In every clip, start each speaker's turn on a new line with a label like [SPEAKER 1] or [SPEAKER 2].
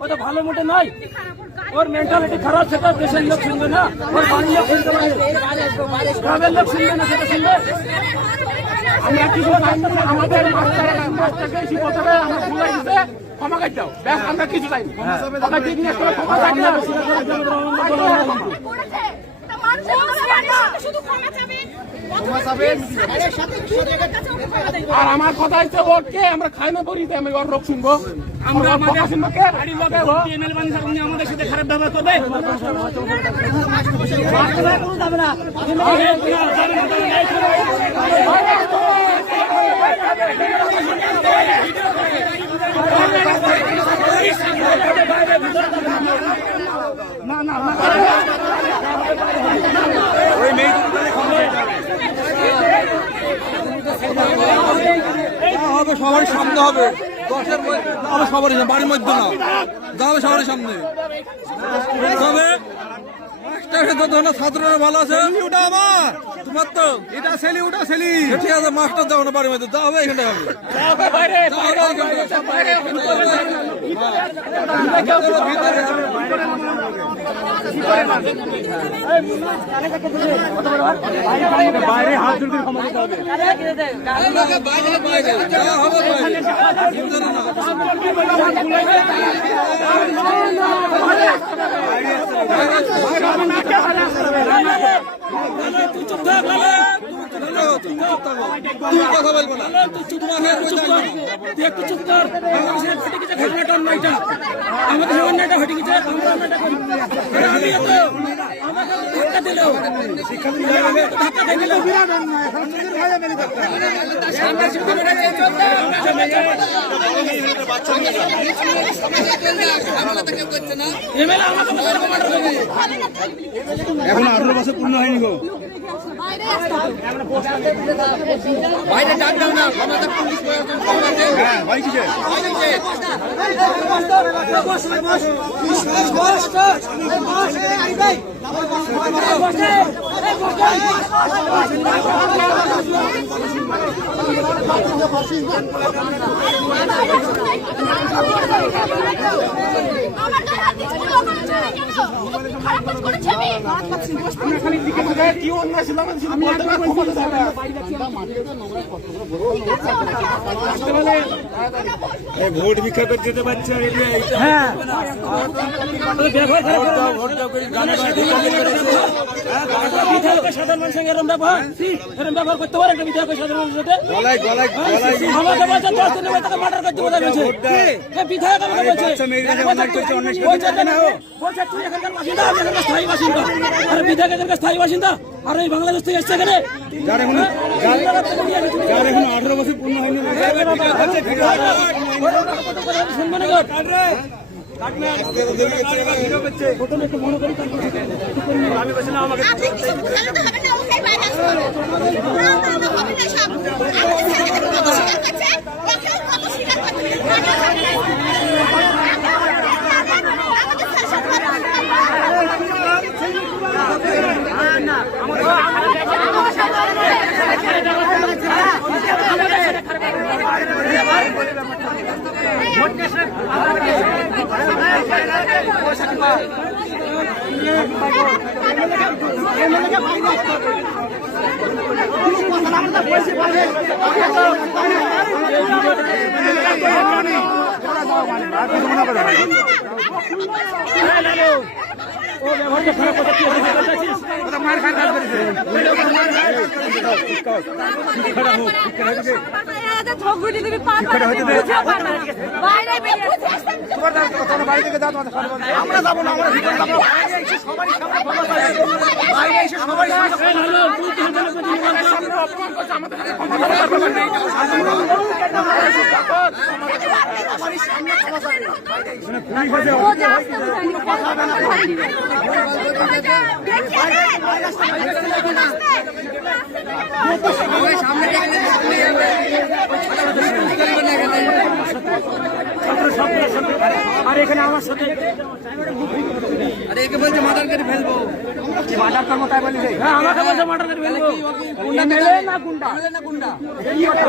[SPEAKER 1] ও তো ভালো মোটে নয়। ওর মেন্টালিটি খারাপ সেটা দেশের লোক শুনবে না। ওর বাড়ির লোক শুনতে পারে। গ্রামের লোক শুনবে না সেটা শুনবে। আমরা কিছু চাই না, আমাদের মাস্টার- মাস্টারকে বলতে আমরা ভুলে গেছে ক্ষমা করে দাও। ব্যাস আমরা কিছু চাই আমরা বিজনেস করে ক্ষমা চাই না। আর আমার কথা হচ্ছে ওকে আমরা খাই না পড়ি আমি ওর রোগ শুনব। আমরা কে? আমাদের সাথে খারাপ ব্যবহার করবে?
[SPEAKER 2] যা সবারই সামনে হবে। দশের সবারই বাড়ির মধ্যে না। যা হবে সবারই সামনে। তবে ছাত্ররা ভালো আছে। তোমার তো এটা ছেলে ওটা ছেলে ঠিক আছে মাস্টার যাব না বাড়ির মধ্যে হবে। এখানে হবে।
[SPEAKER 1] বাইরে
[SPEAKER 2] এখানে হবে। বাইরে বাইরে হবে
[SPEAKER 1] তুই চুপ অন্যায়টা। আমাদের অন্যায়টা
[SPEAKER 2] এখন আঠারো বছর পূর্ণ হয়নি গো হ্যাঁ ভাই
[SPEAKER 1] ক্ষমা দিতে হবে।
[SPEAKER 2] ভোট ভিক্ষা করতে যেতে পারছে
[SPEAKER 1] হ্যাঁ। করে সাধারণ মানুষের এরম ব্যবহার? এরম ব্যবহার করতে পারে একটা সাধারণ মানুষের সাথে? মার্ডার করতে হ্যাঁ বিধায়ক আমাকে বলছে বলছে তুই এখানকার বাসিন্দা আমি এখানকার স্থায়ী বাসিন্দা। আর বিধায়ক এখানকার স্থায়ী বাসিন্দা আর এই বাংলাদেশ থেকে এসছে এখানে
[SPEAKER 2] যার এখন
[SPEAKER 1] যার
[SPEAKER 2] যার এখন আঠারো বছর পূর্ণ হয়নি
[SPEAKER 1] শুনবে না গো? প্রথমে একটু মনে করি তারপর
[SPEAKER 3] আপনি কিছু বললে তো হবে না ওকে বাইরে আসুন না না না হবে না সব আপনি ছেলেকে কত স্বীকার করছে ওকেও কত স্বীকার করছে আমাদের শাসন
[SPEAKER 1] ও ব্যবহারটা খারাপ কথা কি আছে সেটা চাইছিস?
[SPEAKER 3] ঝগড়ি দিবি পার বাইরে বেরিয়ে
[SPEAKER 2] আমরা যাব না আমরা ভিতরে যাব। বাইরে এসে সবাই
[SPEAKER 1] এই লালু, তুই কি এখানে অপমান করছিস, আমাদের সাথে ক্ষমা আর এখানে আমার সাথে
[SPEAKER 2] আরে একে বলছে মার্ডার করে ফেলব।
[SPEAKER 1] মার্ডার কর্ম তাই বলি হ্যাঁ আমাকে বলছে মার্ডার করে ফেলব। এমএলএ না গুন্ডা?
[SPEAKER 2] না গুন্ডা?
[SPEAKER 1] এই কথা।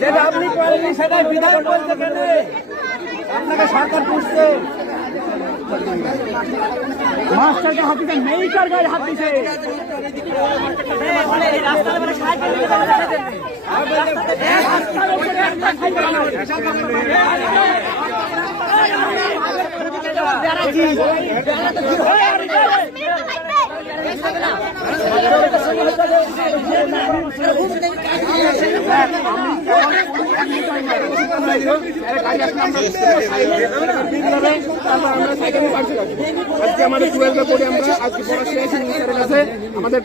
[SPEAKER 1] যেটা আপনি বিধায়ক কেন? আপনাকে সরকার পুষছে। মাস্টারকে হাত দিতে নেই কার গায়ে হাত দিছে রাস্তার
[SPEAKER 4] আমাদের টুয়েলভে পড়ে আমরা আজকে পড়া শেষ স্যারের কাছে আমাদের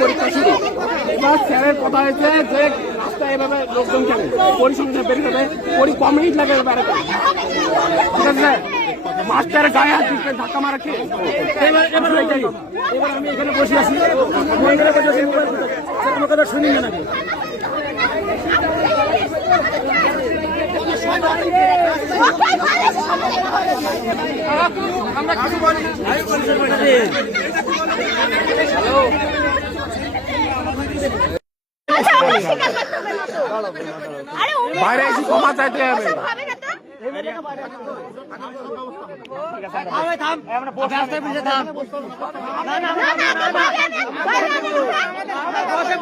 [SPEAKER 4] পরীক্ষা শুরু স্যারের কথা হয়েছে যে রাস্তায় এভাবে লোকজন কেন পরিসংখ্যা বের করে পরি ক মিনিট লাগে ঠিক আছে? মাস্টারের গায়ে হাত দিচ্ছে ধাক্কা মারা খেয়ে
[SPEAKER 1] এবার এবার। এবার আমি এখানে বসে আছি এখানে বসে আছি? আমার কথা শুনি না নাকি
[SPEAKER 4] বাইরে এসে ক্ষমা চাইতে হবে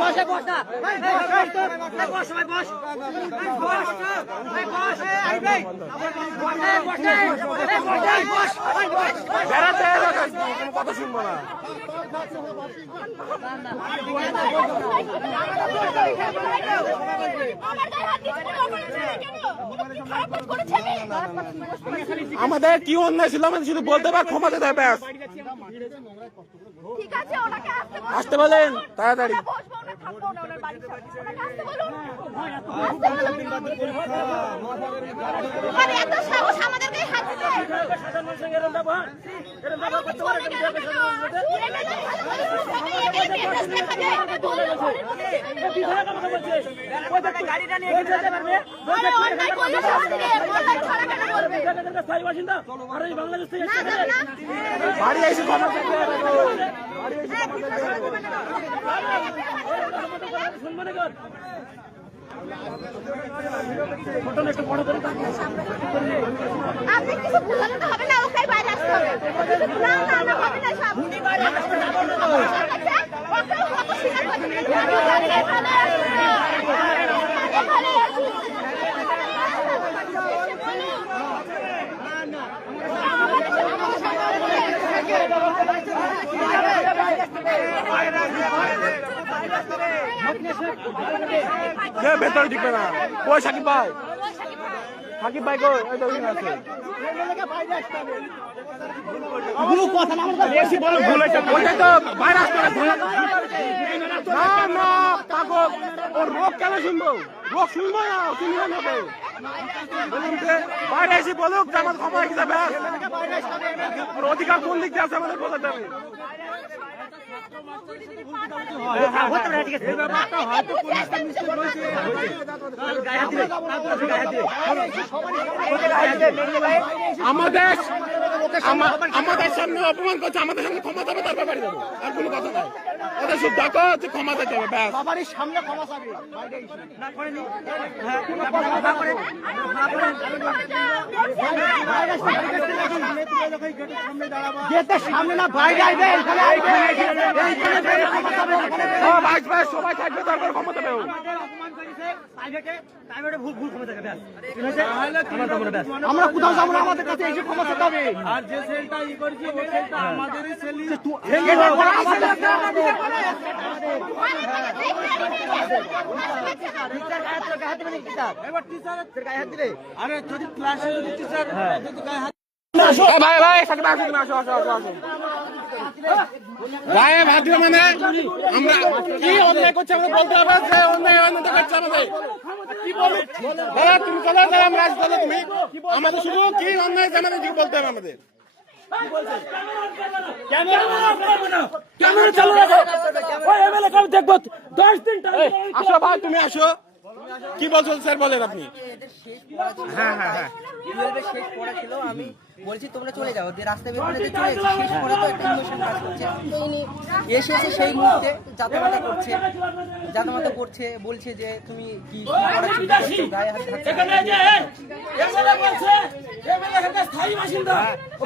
[SPEAKER 3] বসে বসে
[SPEAKER 4] বেড়াতে এলো, কোনো কথা শুনব না। আমাদের কি অন্যায় ছিল? আমাদের শুধু বলতে পার ক্ষমা
[SPEAKER 3] দেবে আসতে বলেন।
[SPEAKER 4] আসতে বলেন
[SPEAKER 3] ওনার বাড়িতে। আসতে বলুন। আসতে বলুন। মানে এত সাহস আমাদের গায়ে হাত দিতে?
[SPEAKER 1] সাধারণ মানুষের এরম ব্যবহার এরম ব্যবহার করতে পারে কেন? বিধায়ক আমাকে বলছে, গাড়িটা নিয়ে যেতে পারবে?
[SPEAKER 3] আরে অন্যায় করলে শাস্তি নেই। অন্যায় ছাড়া কেন
[SPEAKER 1] বিধায়কের স্থায়ী বাসিন্দা আর এই বাংলাদেশ থেকে।
[SPEAKER 4] বাড়ি এসে ক্ষমা
[SPEAKER 1] শুনব না কেন? ঘটনা একটু বড় করে থাকবে।
[SPEAKER 3] আপনি কিছু তো হবে না, ওকে বাইরে আসতে হবে। না, না, না, হবে না সব। ওকে কত স্বীকার করতে হবে। এখানে আসুন না। এখানে আসুন।
[SPEAKER 4] কে ভেতরে ঢুকবে না। কই সাকিব ভাই? সাকিব ভাই কই? ওই তো আছে। বেশি বড় ভুল হয়েছে। ওইটা তো বাইরে আসতে না না রোগ কেন শুনব? রোগ শুনব না না তো। বলুন যে, বাইরে এসে বলুক যে আমার ক্ষমা রেখে যাবে। ওর অধিকার কোন দিক দিয়ে আছে আমাদের আমাদের আমা- আমাদের সামনে অপমান করছে। আমাদের সামনে ক্ষমা চাবে তারপর বাড়ি যাব। আর কোনো কথা নাই। ওদের শুধু ডাকো যে ক্ষমা চাইতে হবে ব্যাস। সব আসবে সবাই থাকবে তারপর ক্ষমতা পেও
[SPEAKER 2] আমরা কোথাও যাব আমাদের কাছে এসে ক্ষমা চাইতে হবে।
[SPEAKER 1] আর যে সেলটা ই করছি ওই সেলটা আমাদেরই সেলি আরে যদি ক্লাসে যদি টিচার যদি গায়ে হাত
[SPEAKER 4] এ ভাই ভাই সাকিব আসো তুমি আসো আসো আসো আসো। গায়ে ভাত মানে? আমরা কি অন্যায় করছে আমাদের বলতে হবে? যে অন্যায় অন্যায় করছে আমাদের। দাদা তুমি চলো দাদা আমরা আজ চলো তুমি। আমাদের শুধু কি অন্যায় আমাদের দিকে বলতে হবে আমাদের।
[SPEAKER 1] ক্যামেরা চালু রাখো কে দেখব। দশ দিন
[SPEAKER 4] আসো ভাই তুমি আসো। কি বলছো স্যার বলেন আপনি?
[SPEAKER 5] হ্যাঁ হ্যাঁ হ্যাঁ। টুয়েলভের শেষ পড়া ছিল আমি বলছি তোমরা চলে যাও। বের করে দিয়ে চলে এসেছি। শেষ পড়া তো একটা ইমোশন কাজ করছে। তো ইনি এসে এসে সেই মুহূর্তে জাতামাতা করছে জাতামাতা করছে বলছে যে তুমি কি পড়া ছিল গায়ে হাত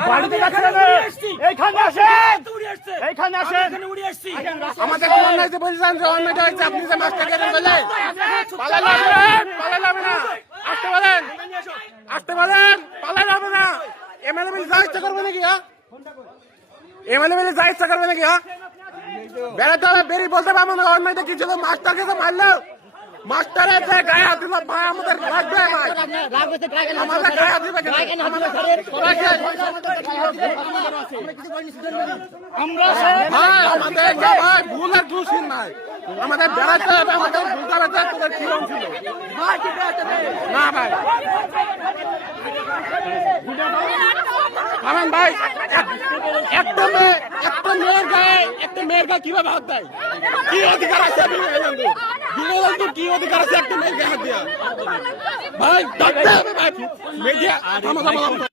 [SPEAKER 1] বাড়িতে রাখা এইখানে আসেন। এইখানে আসেন। এখানে উড়ে আসছি।
[SPEAKER 4] আমাদের কোন অন্যায় হয়েছে বলছেন যে অন্যায়টা হয়েছে আপনি যে মাস্টার গেলেন বলে পালালে হবে না। আসতে বলেন। আসতে বলেন। পালালে হবে না। এমএলএ মিলে যা ইচ্ছা করবে নাকি হ্যাঁ? এমএলএ মিলে যা ইচ্ছা করবে নাকি হ্যাঁ? বেড়াতে হবে বেরিয়ে বলতে পারব না। অন্যায়টা কি ছিল? মাস্টারকে তো মারলো। মাস্টারের যে গায়ে হাত দিল ভাই, আমাদের লাগবে ভাই আমাদের গায়ে হাত দিবে কেন? আমাদের ভাই আমাদের ভাই ভুলের দোষী নাই। আমাদের বেড়াতে হবে, আমাদের যে তোদের কি না, ভাই। থামেন ভাই একটা মেয়ে একটা মেয়ের গায়ে একটা মেয়ের গায়ে কীভাবে হাত দেয়? কি অধিকার আছে? কি অধিকার আছে একটা মেয়েকে হাত দেওয়া ভাই ডাকতে হবে ভাই। থামো থামো।